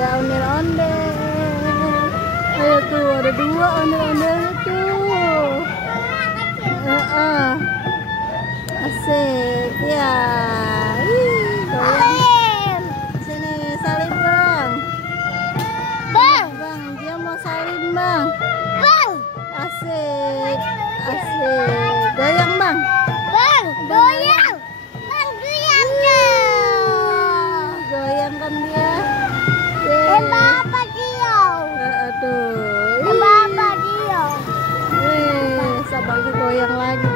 ada ondel-ondel. Ayo tuh, ada 2 ondel-ondelnya tuh. Asik ya. Salim. Sini salim bang. Bang, dia mau salim bang. Asik, asik. Goyang bang. Goyang. Goyang kan dia. Bapak dia. Aduh. Bapak dia. Wih, sabar goyang lagi